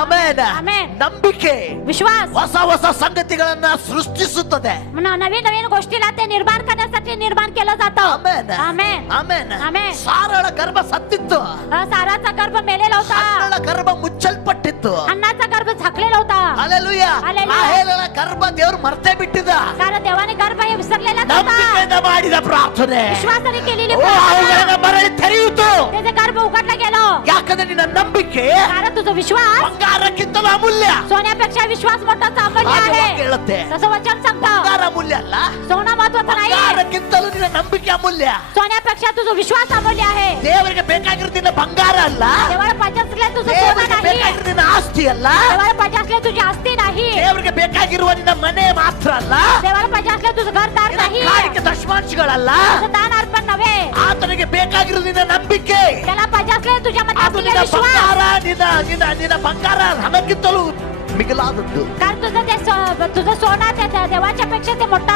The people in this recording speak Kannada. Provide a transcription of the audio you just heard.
ಆಮೆನ್. ಆಮೆನ್. ನಂಬಿಕೆ विश्वास ಹೊಸ ಹೊಸ ಸಂಗತಿಗಳನ್ನ ಸೃಷ್ಟಿಸುತ್ತದೆ. नवीन नवीन गोष्टीला ते निर्माण करण्यासाठी निर्माण केलं जातं. ಆಮೆನ್. आमेन. ಆಮೆನ್. ಆಮೆನ್. ಸಾರಳ ಗರ್ಭ ಸತ್ತಿತ್ತು, साराचा गर्भ मेलेला होता, ಹನ್ನಳ ಗರ್ಭ ಮುಚ್ಚಲ್ಪಟ್ಟಿತ್ತು. अन्नाचा गर्भ झाकलेला होता. ಹಲ್ಲೆಲೂಯ. ಹಲ್ಲೆಲೂಯ. ರಾಹೇಲಳ ಗರ್ಭ ದೇವರು ಮರ್ತೇ ಬಿಟ್ಟಿದ್ದ. कारण देवाने गर्भ हे विसरलेला होता. ನಂಬಿಕೆಯಿಂದ ಮಾಡಿದ ಪ್ರಾರ್ಥನೆ विश्वासाने केलेली ಓ, ಅವುಗಳನ್ನು प्रार्थना ಮರಳಿ ತೆರೆಯಿತು. त्याचे गर्भ उघडला गेलो. ಯಾಕಂದ್ರೆ ನಿನ್ನ ನಂಬಿಕೆ कारण तुझा विश्वास ಬಂಗಾರಕ್ಕಿಂತಲೂ ಅಮೂಲ್ಯ. सोन्यापेक्षा विश्वास मोठा अमूल्य ಹಾಗೆ आहे. ವಾಕ್ಯ ಹೇಳುತ್ತೆ. तसं वचन सांगतं. ಬಂಗಾರ ಅಮೂಲ್ಯ ಅಲ್ಲ, सोनं महत्वाचं नाही, ಬಂಗಾರಕ್ಕಿಂತಲೂ ನಿನ್ನ ನಂಬಿಕೆ ಅಮೂಲ್ಯ. सोन्यापेक्षा तुझा विश्वास अमूल्य आहे. ದೇವರಿಗೆ ಬೇಕಾಗಿರೋದು ನಿನ್ನ ಬಂಗಾರ ಅಲ್ಲ, देवाला पाहिजे असले तुझं सोनं ದೇವರಿಗೆ नाही, ಬೇಕಾಗಿರೋದು ನಿನ್ನ ಆಸ್ತಿ ಅಲ್ಲ, देवाला पाहिजे असले तुझी आस्ती नाही, ದೇವರಿಗೆ ಬೇಕಾಗಿರುವ ನಿನ್ನ ಮನೆ ಮಾತ್ರ ಅಲ್ಲ, देवाला पाहिजे असले तुझं घरदार ನಿನ್ನ नाही, ಕಾಣಿಕೆ ದಶಮಾಂಶಗಳಲ್ಲ. तुझं दान अर्पण नव्हे. ಆತನಿಗೆ ಬೇಕಾಗಿರೋದು ನಿನ್ನ ನಂಬಿಕೆ. त्याला पाहिजे असले तुझ्या मध्ये ಅದು असलेला ನಿನ್ನ विश्वास. ಬಂಗಾರ, ನಿನ್ನ ಬಂಗಾರ ಹಣಕ್ಕಿಂತಲೂ ಮಿಗಿಲಾದದ್ದು. कारण तुझं सोनं त्या देवाच्या पेक्षा ते मोठं